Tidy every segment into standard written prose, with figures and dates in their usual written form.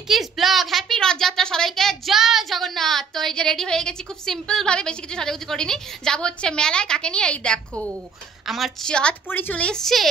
মিকিস blog happy Rathyatra সবাইকে জয় জগন্নাথ। তো এই যে রেডি হয়ে গেছি খুব সিম্পল ভাবে, বেশি কিছু সাজাগুজি করিনি। যাবো হচ্ছে মেলায়। কাকে নিয়ে? এই দেখো আমার চাঁদ পরি চলে এসছে।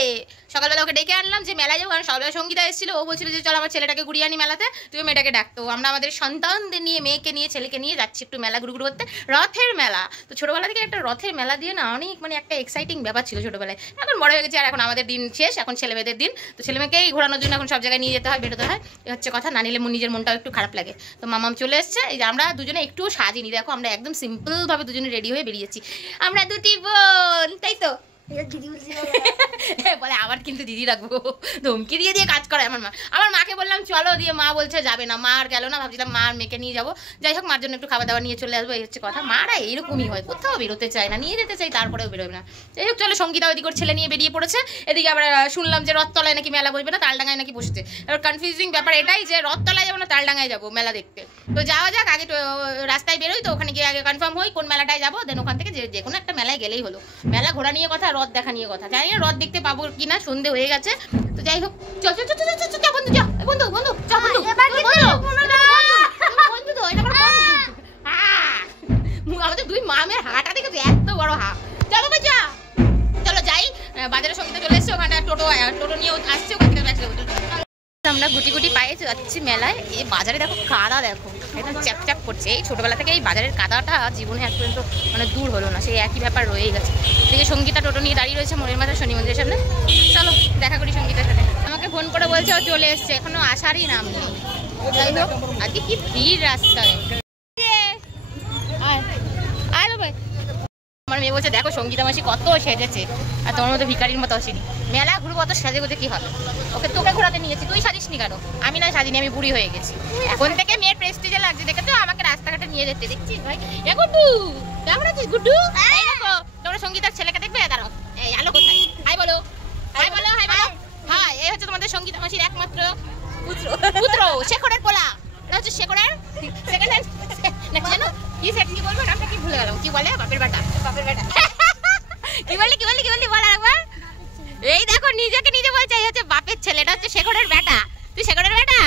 সকালবেলা ওকে ডেকে আনলাম যে মেলায় যাবো, কারণ সকালবেলা সঙ্গীতা এসেছিল। ও বলছিল যে চল আমার ছেলেটাকে ঘুরিয়ে আনি মেলাতে, তুমি মেয়েটাকে ডাকতো। আমরা আমাদের সন্তানদের নিয়ে, মেয়েকে নিয়ে, ছেলেকে নিয়ে যাচ্ছি একটু মেলা ঘুরু ঘুরু করতে। রথের মেলা তো ছোটোবেলা থেকে একটা রথের মেলা দিয়ে না অনেক একটা এক্সাইটিং ব্যাপার ছিল ছোটোবেলায়। এখন বড় হয়ে গেছে আর এখন আমাদের দিন শেষ, এখন ছেলে মেয়েদের দিন। তো ছেলে মেয়েকেই ঘোরানোর জন্য এখন সব জায়গায় নিয়ে যেতে হয়, বেরোতে হয়। এ হচ্ছে কথা, না নিলে নিজের মনটাও একটু খারাপ লাগে। তো মামাম চলে এসছে। এই যে আমরা দুজনে একটু সাজিনি, দেখো আমরা একদম সিম্পলভাবে দুজনে রেডি হয়ে বেরিয়েছি। আমরা দুটি বোন, তাই তো? বলে আবার কিন্তু দিদি রাখবো, ধমকি দিয়ে দিয়ে কাজ করে আমার মা। আমার মাকে বললাম চলো, দিয়ে মা বলছে যাবে না। মা আর গেল না, ভাবছিলাম মা আর মেয়েকে নিয়ে যাবো। যাই হোক, মার জন্য একটু খাবার দাবার নিয়ে চলে আসবো, এই হচ্ছে কথা। মারা এইরকমই হয়, কোথাও বেরোতে চায় না, নিয়ে যেতে চাই তারপরেও বেরোবে না। যাই হোক চলো, সঙ্গীতা ওইদিকে ওর ছেলে নিয়ে বেরিয়ে পড়েছে। এদিকে আবার শুনলাম যে রথতলায় নাকি মেলা বসবে না, তালডাঙ্গায় নাকি বসেছে। এবার কনফিউজিং ব্যাপার এটাই যে রথতলায় যাবো না তালডাঙ্গায় যাবো মেলা দেখতে। তো যাওয়া যাক, আগে রাস্তায় বেরোই, তো ওখানে গিয়ে আগে কনফার্ম হই কোন মেলাটায় যাবো। দেন ওখান থেকে যে কোনো একটা মেলায় গেলেই হলো। মেলা ঘোরা নিয়ে কথা, রথ দেখা নিয়ে কথা। জানি না রথ দেখতে পাবো কিনা, সন্ধে হয়ে গেছে। তো যাই হোক চল চল চল চল চল চল বন্ধু, চল বন্ধু বন্ধু চল বন্ধু বন্ধু তো এটা আমাদের দুই মামের হাঁটা দেখেছো, এত বড় হা। চলো ভাই যা, চলো যাই। বাজারের সঙ্গীতে চলে এসছে, ওখানটা টোটো নিয়ে আসছে, ওখান থেকে ব্যাচলে আমরা গুটি গুটি পায়ে যাচ্ছি মেলায়। এই বাজারে দেখো কাদা, দেখো একদম চ্যাপচ্যাপ করছে। এই ছোটোবেলা থেকে এই বাজারের কাদাটা জীবনে এক পর্যন্ত দূর হলো না, সেই একই ব্যাপার রয়েই গেছে। এদিকে সঙ্গীতা টোটো নিয়ে দাঁড়িয়ে রয়েছে মোড়ের মাথায় শনি মন্দিরের সামনে। চলো দেখা করি সঙ্গীতার সাথে। আমাকে ফোন করে বলছে ও চলে এসছে, এখনো আসারই নাম নেই। যাই হোক আজকে কি ভিড় রাস্তায়। আমার মেয়ে বলছে দেখো সঙ্গীতা মাসি কত সেজেছে, আর তোমার মতো ভিকারির মতো আসেনি। মেলা ঘুরবো, অত সাজে গুজে কি হবে? তোকে ঘোরাতে নিয়েছি, তুই সাজিসনি কেন? আমি না সাজিনি, আমি বুড়ি হয়ে গেছি। এখন থেকে মেয়ের প্রেস্টিজে লাগছে, দেখেছো আমাকে রাস্তাঘাটে নিয়ে যেতে, দেখছিস ভাই? এ গুড্ডু কেমন আছিস গুড্ডু? এই দেখো তোমরা সঙ্গীতার ছেলেকে দেখবে, দাঁড়াও। এই আলো কোথায়? হাই বলো, হাই বলো, হাই বলো। হ্যাঁ, এই হচ্ছে তোমাদের সঙ্গীতা মাসির একমাত্র পুত্র, শেখরের পোলা। এটা হচ্ছে শেখরের সেকেন্ড হ্যান্ড না কি জানো কি সেট, কি বলবো নামটা কি ভুলে গেলাম। কি বলে? বাপের বেটা, বাপের বেটা। কি বললি কি বললি কি বললি বল একবার। এই দেখো নিজেকে নিজে বলছে এই হচ্ছে বাপের ছেলে, এটা হচ্ছে শেখরের বেটা। তুই শেখরের বেটা?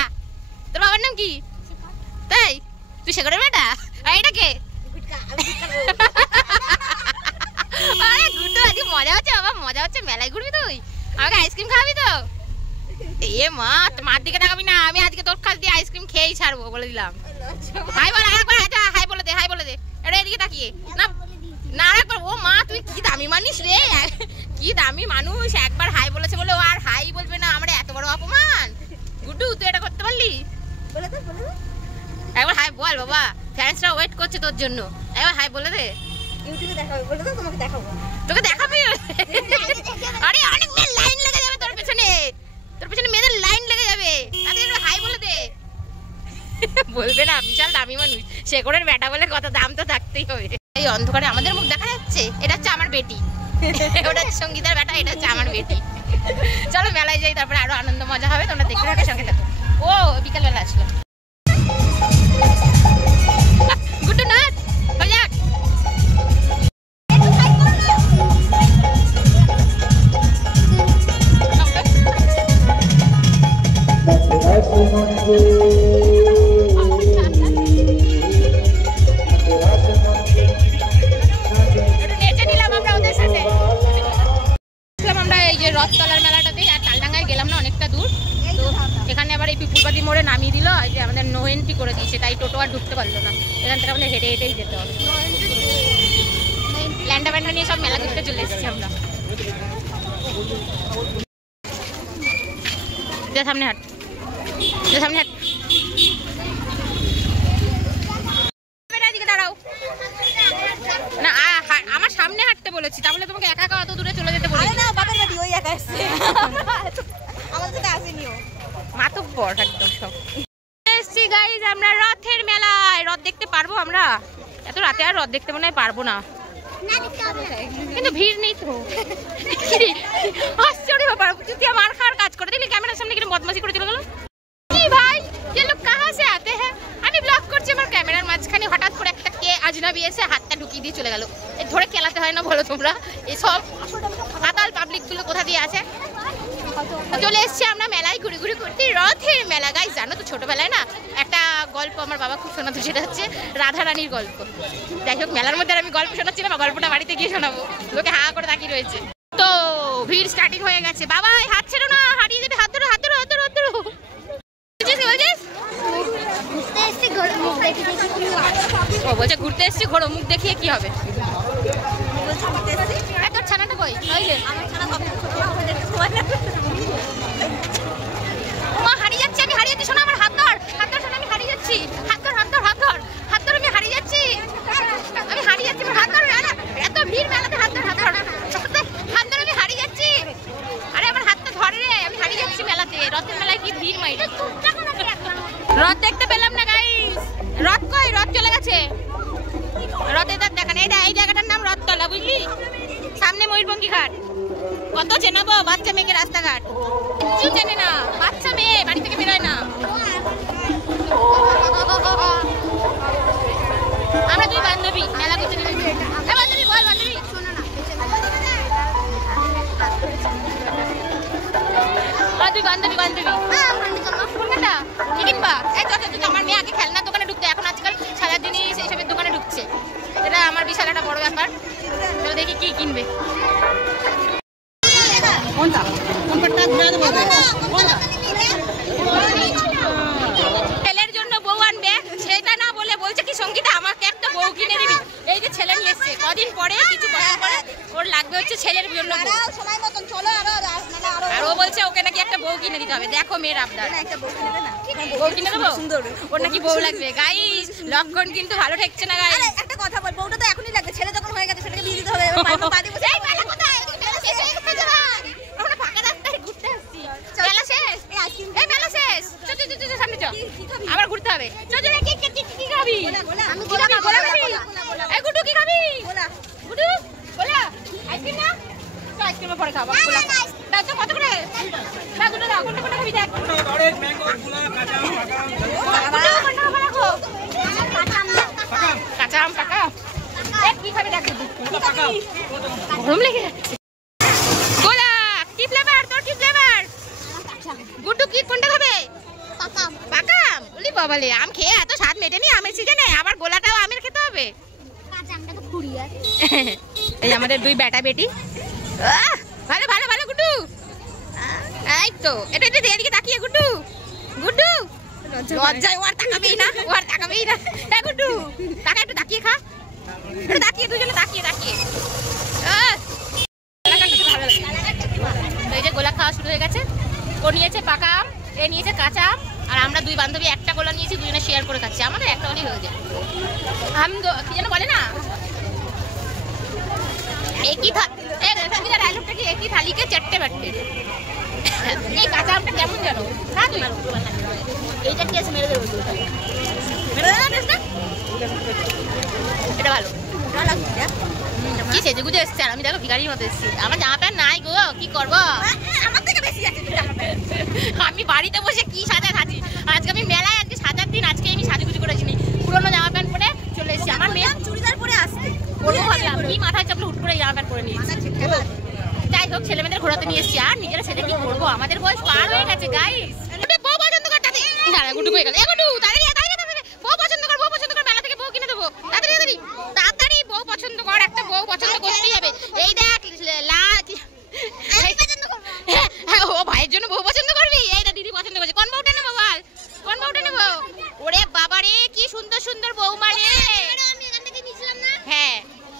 তোর বাবার নাম কি? তাই তুই শেখরের বেটা? আর এটা কে? আরে গুড্ডু, আজকে মজা হচ্ছে বাবা, মজা হচ্ছে। মেলায় ঘুরবি তুই? আমাকে আইসক্রিম খাওয়াবি তো? এ মা, মার দিকে তাকাবি না, আমি আজকে তোর কাছ দিয়ে আইসক্রিম খেয়েই ছাড়বো, বলে দিলাম। হাই বল আরেকবার, হাই বলে দে, হাই বলে দে। এটা এদিকে তাকিয়ে না, না আরেকবার। ও মা, তুই কি দামি মানুষ রে, কি দামি মানুষ। একবার হাই বলেছে বলে ও আর হাই বলবে না? আমরা এত বড় অপমান। গুড্ডু তুই এটা করতে পারলি? একবার হাই বল বাবা, ফ্যান্সরা ওয়েট করছে তোর জন্য। একবার হাই বলে দে। ইউটিউবে দেখাবে বলে দাও, তোমাকে দেখাবো। তোকে দেখাবি? আরে অনেক মেয়ে লাইন লেগে যাবে তোর পেছনে, তোর পেছনে মেয়েদের লাইন লেগে যাবে। তাদের হাই বলে দে। বলবে না, বিশাল দামি মানুষ, শেখরের বেটা বলে কত দাম তো থাকতেই হবে। এই অন্ধকারে আমাদের মুখ দেখা যাচ্ছে, এটা হচ্ছে আমার বেটি, ওটা হচ্ছে সঙ্গীতার বেটা, এটা হচ্ছে আমার বেটি। চলো মেলায় যাই, তারপরে আরো আনন্দ মজা হবে। তোমরা দেখতে থাকো, সঙ্গে থাকো। ও বিকালবেলা আসলো গুড্ডু নাচ হয়ে যাক। রথতলার মেলাটাতেই, আর তালডাঙ্গায় গেলাম না, অনেকটা দূর। তো এখানে আবার এই পিপুলবাদি মোড়ে নামিয়ে দিল, যে আমাদের নো এন্ট্রি করে দিয়েছে, তাই টোটো আর ঢুকতে পারলো না। এখান থেকে আমাদের হেঁটে হেঁটেই যেতে হবে। ল্যান্ডা ব্যান্ডা নিয়ে সব মেলা ঘুরতে চলে এসেছি আমরা। সামনে হাট, সামনে হাট। দাঁড়াও না, আমার সামনে হাঁটতে বলেছি, তাহলে তোমাকে একা একা অত দূরে চলে যেতে বলেছি না। মাতব্বর একদম সব। এসছি গাইজ আমরা রথের মেলায়। রথ দেখতে পারবো আমরা? এত রাতে আর রথ দেখতে মনে হয় পারবো না, কিন্তু ভিড় নেই তো। আশ্চর্য ব্যাপার, তুই আমার খাওয়ার কাজ করে দিলি, ক্যামেরার সামনে কিরকম বদমাশি করে চলে গেল। কি ভাই, ये लोग कहाँ से आते हैं? আমি ব্লগ করছি, আমার ক্যামেরার মাঝখানে হঠাৎ করে একটা কে আজনাবি এসে হাতটা ঢুকিয়ে দিয়ে চলে গেল। এই ধরে খেলাতে হয় না বলো তোমরা? এই সব আতাল পাবলিক গুলো কোথা দিয়ে আছে? চলে এসছি আমরা মেলায় ঘুরে ঘুরে করতে, রথের মেলা। গাইস জানো তো ছোটবেলায় না একটা গল্প আমার বাবা খুব শোনাতো, সেটা হচ্ছে রাধারানীর গল্প। যাই হোক মেলার মধ্যে আমি গল্প শোনাচ্ছিলাম, গল্পটা বাড়িতে গিয়ে শোনাবো, লোকে হা করে তাকিয়ে রয়েছে। তো ভিড় স্টার্টিং হয়ে গেছে। বাবা হাত ছেড়ো না, হারিয়ে যাবে, হাত ধরো হাত ধরো হাত ধরো হাত ধরো। ও বলছে ঘুরতে এসছি, ঘোরো, মুখ দেখিয়ে কি হবে? তোর ছানাটা কই? মা হারিয়ে যাচ্ছি, আমি হারিয়ে যাচ্ছি, শোনো আমার হাত ধর, হাত ধর, শোনো আমি হারিয়ে যাচ্ছি, হাত ধর হাত ধর হাত ধর হাত ধর, আমি হারিয়ে যাচ্ছি, আমি হারিয়ে যাচ্ছি, হাত ধর। এত ভিড় মেলাতে, হাত ধর হাত ধর হাত ধর, আমি হারিয়ে যাচ্ছি। আরে আমার হাতটা ধরে রে, আমি হারিয়ে যাচ্ছি মেলাতে। রথের মেলায় কি ভিড় মাইরে, রথ দেখতে পেলাম না গাইস। রথ কই? রথ চলে গেছে। রথের দাঁত দেখান। এই জায়গাটার নাম রথতলা, বুঝলি? সামনে ময়ূরপঙ্খী ঘাট। কত চেনাবো বাচ্চা মেয়েকে রাস্তাঘাট, কিছু চেনে না। বাচ্চা মেয়ে বাড়ি থেকে বেরোয় না। আমরা দুই বান্ধবী মেলা করতে নেমেছি। বান্ধবী বল, বান্ধবী দুই বান্ধবী বান্ধবী কোনটা কি কিনবা? এই তো আমার মেয়ে আগে খেলনার দোকানে ঢুকতে, এখন আজকাল সারা দিনই সেইসবের দোকানে ঢুকছে। এটা আমার বিশাল একটা বড় ব্যাপার। চলো দেখি কি কিনবে। ছেলের জন্য বউ আনবে, সেটা না বলে বলছে কি সঙ্গীতা আমাকে একটা বউ কিনে দিবি। এই যে ছেলে নিয়ে এসছে, কদিন পরে কিছু বছর পরে ওর লাগবে হচ্ছে ছেলের জন্য বউ। আর ও বলছে ওকে নাকি একটা বউ কিনে দিতে হবে। দেখো মেয়ের আবদার, বউ কিনে দেবো, ওর নাকি বউ লাগবে। গাইস লক্ষণ কিন্তু ভালো ঠেকছে না। গাইস একটা কথা বল, বউটা তো এখনই লাগবে, ছেলে যখন হয়ে গেছে সেটাকে বিয়ে দিতে হবে। আবার ঘুরতে হবে। কি খাবি? আইসক্রিম না, আইসক্রিমের পরে খাবো। কত করে? কাঁচা আম টাকা কি খাবি? গরম লেগে যাচ্ছে। গোলা কি ফ্লেভার? তোর কি ফ্লেভার? গুড্ডু কি কোনটা খাবে? পাকাম। বলি বাবালে আম খেয়ে এত স্বাদ মেটেনি আমের সিজনে, আবার গোলাটাও আমের খেতে হবে। এই আমাদের দুই বেটা বেটি। ভালো ভালো ভালো গুড্ডু। এই তো এটা এদিকে তাকিয়ে গুড্ডু, গুড্ডু লজ্জায় ওর তাকাবেই না, ওর তাকাবেই না। হ্যাঁ গুড্ডু টাকা একটু তাকিয়ে খা, একটু তাকিয়ে, দুজনে তাকিয়ে তাকিয়ে। এই যে গোলা খাওয়া শুরু হয়ে গেছে। ও নিয়েছে পাকা আম, এ নিয়েছে কাঁচা আম, আর আমরা দুই বান্ধবী একটা গোলা নিয়েছি, দুজনে শেয়ার করে খাচ্ছি। আমাদের একটা হলেই হয়ে যায়। আম কি যেন বলে না, একই ডায়লগটা কি, একই থালিকে চারটে বাটতে। এই কাঁচা আমটা কেমন জানো? খা তুই। এইটা কি আছে মেরে দেবো, এটা ভালো। কি সেজে গুজে এসছে, আর আমি দেখো ভিখারির মতো এসছি। আমার জামা প্যান্ট নাই গো, কি করবো? আমার থেকে বেশি আছে। আমি বাড়িতে বসে কি সাজা সাজি, আজকে আমি মেলায়, আজকে সাজার দিন, আজকে আমি সাজুগুজু করেছি। পুরোনো জামা প্যান্ট পরে চলে এসেছি। আমার মেয়ে চুড়িদার পরে আসছে, ভাবলাম কি মাথায় চাপলে হুট করে জামা প্যান্ট পরে নিয়েছি। যাই হোক ছেলে মেয়েদের ঘোরাতে নিয়ে এসছি, আর নিজেরা সেটা কি করবো, আমাদের বয়স পার হয়ে গেছে। গাইস বউ পছন্দ কর, দাঁড়া গুড্ডু হয়ে গেল। বউ পছন্দ কর, বউ পছন্দ কর, মেলা থেকে বউ কিনে দেবো। তাড়াতাড়ি তাড়াতাড়ি বউ পছন্দ কর, একটা বউ পছন্দ করতেই হবে। এই দেখ ও ভাইয়ের জন্য বউ পছন্দ করবি। এইটা দিদি পছন্দ করছে। কোন বউটা নেবো বল, কোন বউটা নেবো? ওরে বাবারে কি সুন্দর সুন্দর বৌমা রে। হ্যাঁ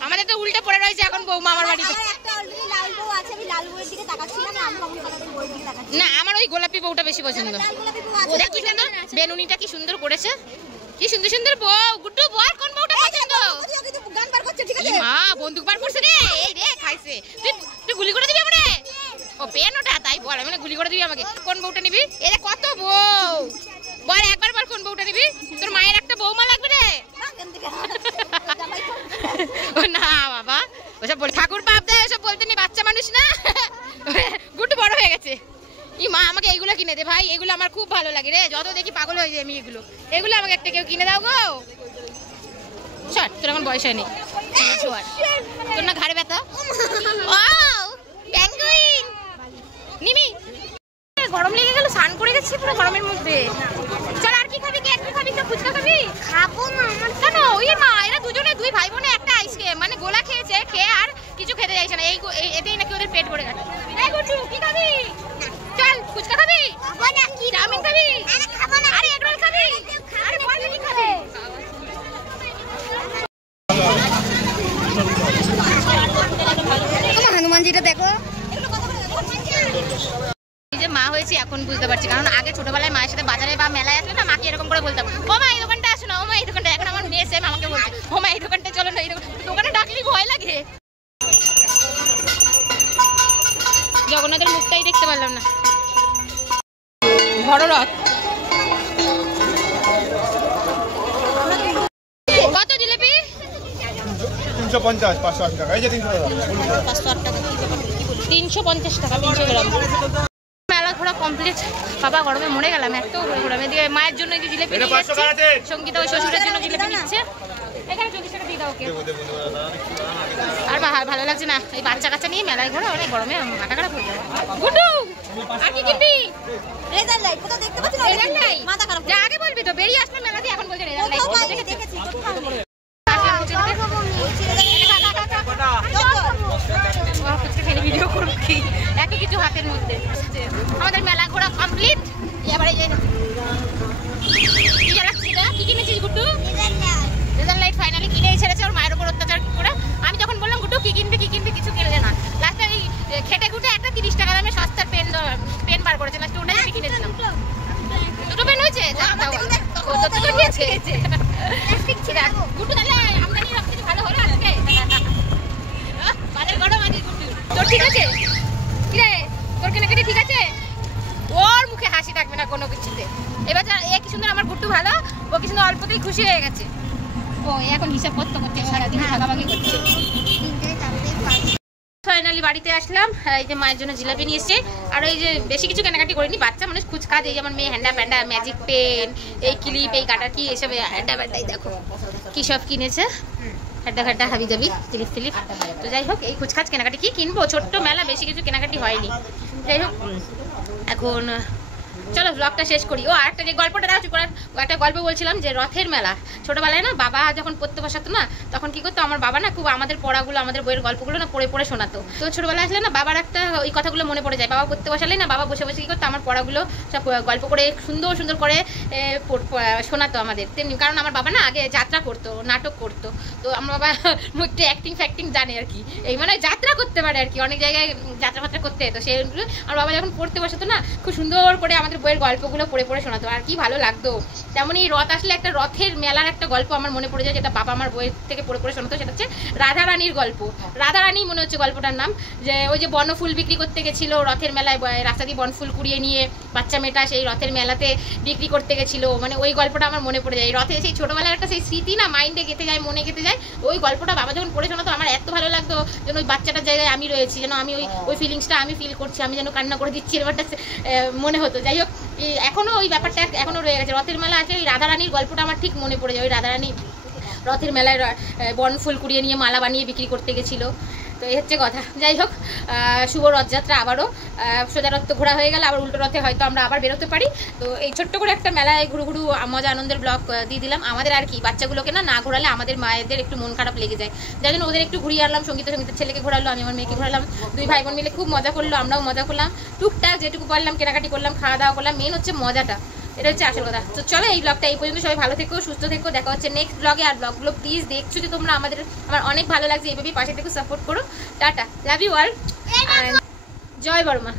আমাদের তো উল্টে পড়ে রয়েছে এখন বৌমা আমার বাড়িতে। না আমার ওই গোলাপি বউটা বেশি পছন্দ। দেখ কি সুন্দর বেনুনিটা, কি সুন্দর করেছে, কি সুন্দর সুন্দর বউ। গুড্ডু বল কোন বউটা পছন্দ? মা বন্দুক বার করছে রে, এই রে খাইছে। তুই গুলি করে দিবি আমারে? ও পেন ওটা, তাই বল আমি গুলি করে দিবি আমাকে। কোন বউটা নিবি? এরে কত বউ, বল একবার বল কোন বউটা নিবি? তোর মায়ের একটা বৌমা লাগবে রে। না বাবা ওসব বল, ঠাকুর বাপ দেয় ওসব বলতে নেই, বাচ্চা মানুষ না। গুড্ডু বড় হয়ে গেছে। ই মা আমাকে এইগুলো কিনে দে ভাই, এগুলো আমার খুব ভালো লাগে রে, যত দেখি পাগল হয়ে যাই আমি। এগুলো আমাকে একটা কেউ কিনে দাও গো। চল তোর এখন বয়স হয়নি, তোর না ঘাড়ে ব্যথা। নিমি পুরো গরমের মধ্যে। চল আর কি খাবি, কেক খাবি, তো ফুচকা খাবি? খাবো না আমার কেন? ওই মা এরা দুজনে দুই ভাই বোনে একটা আইসক্রিম মানে গোলা খেয়েছে, খেয়ে আর কিছু খেতে চাইছে না। এতেই নাকি ওদের পেট ভরে গেছে। এই গুড্ডু কি খাবি? চল ফুচকা খাবি? খাবো না। কি চাউমিন খাবি? আরে খাবো না। আরে এগ রোল খাবি? আরে বল কি খাবি? হনুমানজিটা দেখো। যে মা হয়েছে এখন বুঝতে পারছি, কারণ আগে ছোটবেলায় মায়ের সাথে বাজারে বা মেলায় আসলে না মাকে এরকম করে বলতাম, ও মা এই দোকানটা আসো না, ও মা এই দোকানটা। এখন আমার মেয়ে সেম আমাকে বলছে, ও মা এই দোকানটা চলো না, এই দোকানে ডাকলে ভয় লাগে। জগন্নাথের মুখটাই দেখতে পারলাম না। বড় রথ কত জিলেপি? 350 508 টাকা। এই যে 300 টাকা। 508 টাকা। 350 টাকা 300 গ্রাম। মেলা ঘোরা কমপ্লিট। বাবা গরমে মরে গেলাম, এত ঘোরাম। এদিকে মায়ের জন্য যে জিলেপি নিয়ে এসেছে, সঙ্গীতা ওই শ্বশুরের জন্য জিলেপি নিচ্ছে। এখানে 40 টাকা দিয়ে দাও ওকে। আর ভালো লাগছে না এই বাচ্চা কাচ্চা নিয়ে মেলায় ঘোরা, অনেক গরমে মাথা খারাপ হয়ে যাবে। গুড্ডু আর কি কিনবি? রেজাল্ট লাইট কোথাও দেখতে পাচ্ছ না? রেজাল্ট লাইট মাথা খারাপ। যা আগে বলবি তো, বেরিয়ে আসলে মেলা দিয়ে, এখন বলছে রেজাল্ট লাইট। কোথাও পাইনি, দেখেছি কোথাও নেই। ভিডিও করবো কি একই কিছু হাতের মধ্যে। আমাদের মেলা ঘোরা কমপ্লিট। এবারে কি কিনেছিস গুড্ডু? রেজাল্ট লাইট ফাইনালি কিনে ছেড়েছে ওর মায়ের উপর অত্যাচার করে। আমি যখন বললাম গুড্ডু কি কিনবে কিছু কিনলে না। লাস্টে এই খেটে খুটে একটা 30 টাকা দামে সস্তার পেন বার করেছে, লাস্টে ওটাই আমি কিনেছিলাম। দুটো পেন হয়েছে? গুড্ডু তাহলে আমদানি সব কিছু ভালো হলো আজকে। বাজার গরম আছে গুড্ডু। তোর ঠিক আছে? কিরে তোর কেনাকাটি ঠিক আছে? ওর মুখে হাসি থাকবে না কোনো কিছুতে। এবার এ কি সুন্দর আমার গুড্ডু ভালো, ও কি সুন্দর অল্পতেই খুশি হয়ে গেছে। ও এখন হিসাব করতে সারাদিন ভাগাভাগি করছে। ফাইনালি বাড়িতে আসলাম। এই যে মায়ের জন্য জিলাপি নিয়ে এসছে। আর ওই যে বেশি কিছু কেনাকাটি করিনি, বাচ্চা মানুষ কুচকাজ, এই যেমন মেয়ে হ্যান্ডা প্যান্ডা, ম্যাজিক পেন, এই ক্লিপ, এই কাটার কি এসব হ্যান্ডা প্যান্ডাই দেখো কি সব কিনেছে। হ্যাড্ডা ফ্যাড্ডা হাবি যাবি ক্লিপ ফিলিপ। তো যাই হোক এই কুচকাজ কেনাকাটি কি কিনবো, ছোট্ট মেলা, বেশি কিছু কেনাকাটি হয়নি। যাই হোক এখন চলো ব্লগটা শেষ করি। ও আরেকটা যে গল্পটা দাও, একটা গল্প বলছিলাম যে রথের মেলা। ছোটবেলায় না বাবা যখন পড়তে বসাতো না, তখন কি করতো আমার বাবা না খুব আমাদের পড়াগুলো, আমাদের বইয়ের গল্পগুলো না পড়ে পড়ে শোনাতো। তো ছোটবেলায় আসলে না বাবার একটা ওই কথাগুলো মনে পড়ে যায়। বাবা পড়তে বসালেই না বাবা বসে বসে কি করতো আমার পড়াগুলো সব গল্প করে সুন্দর সুন্দর করে শোনাতো আমাদের। তেমনি কারণ আমার বাবা না আগে যাত্রা করতো, নাটক করতো। তো আমার বাবা একটু অ্যাক্টিং ফ্যাক্টিং জানে আর কি, এই মানে যাত্রা করতে পারে আর কি, অনেক জায়গায় যাত্রা ফাত্রা করতে। তো সেইগুলো আমার বাবা যখন পড়তে বসাতো না খুব সুন্দর করে আমাদের বইয়ের গল্পগুলো পড়ে পড়ে শোনাতো, আর কি ভালো লাগতো। তেমনই রথ আসলে একটা রথের মেলার একটা গল্প আমার মনে পড়ে যায়, যেটা বাবা আমার বইয়ের থেকে পড়ে পড়ে শোনাতো। সেটা হচ্ছে রাধারানীর গল্প। রাধারানী মনে হচ্ছে গল্পটার নাম। যে ওই যে বনফুল বিক্রি করতে গেছিলো রথের মেলায়, রাস্তা দিয়ে বনফুল কুড়িয়ে নিয়ে বাচ্চা মেয়েটা সেই রথের মেলাতে বিক্রি করতে গেছিলো, মানে ওই গল্পটা আমার মনে পড়ে যায়। রথে সেই ছোটোবেলার একটা সেই স্মৃতি না মাইন্ডে গেঁথে যায়, মনে গেঁথে যায়। ওই গল্পটা বাবা যখন পড়ে শোনাতো আমার এত ভালো লাগতো, যেন ওই বাচ্চাটার জায়গায় আমি রয়েছি, যেন আমি ওই ফিলিংসটা আমি ফিল করছি, আমি যেন কান্না করে দিচ্ছি, ব্যাপারটা মনে হতো। যাই হোক এখনো ওই ব্যাপারটা এখনো রয়ে গেছে। রথের মেলা আছে, ওই রাধারানীর গল্পটা আমার ঠিক মনে পড়ে যায়। ওই রাধারানী রথের মেলায় বনফুল কুড়িয়ে নিয়ে মালা বানিয়ে বিক্রি করতে গেছিলো। তো এই হচ্ছে কথা। যাই হোক শুভ রথযাত্রা। আবারও সোজা রথ তো ঘোরা হয়ে গেল, আবার উল্টো রথে হয়তো আমরা আবার বেরোতে পারি। তো এই ছোট্ট করে একটা মেলায় ঘুরু ঘুরু মজা আনন্দের ব্লগ দিয়ে দিলাম। আমাদের আর কি বাচ্চাগুলোকে না ঘোরালে আমাদের মায়েদের একটু মন খারাপ লেগে যায়। যার জন্য ওদের একটু ঘুরিয়ে আনলাম। সঙ্গীতের ছেলেকে ঘোরালো, আমি আমার মেয়েকে ঘোরালাম। দুই ভাই বোন মিলে খুব মজা করলো, আমরাও মজা করলাম। টুকটাক যেটুকু পারলাম কেনাকাটি করলাম, খাওয়া দাওয়া করলাম। মেন হচ্ছে মজাটা, এটা হচ্ছে আসল কথা। তো চলো এই ব্লগটা এই পর্যন্ত। সবাই ভালো থেকো, সুস্থ থেকো। দেখা হচ্ছে নেক্সট ব্লগে। আর ব্লগগুলো প্লিজ দেখছো যে তোমরা আমার অনেক ভালো লাগছে, এইভাবেই পাশে থেকো, সাপোর্ট করো। Tata, love you all, Joy Varma.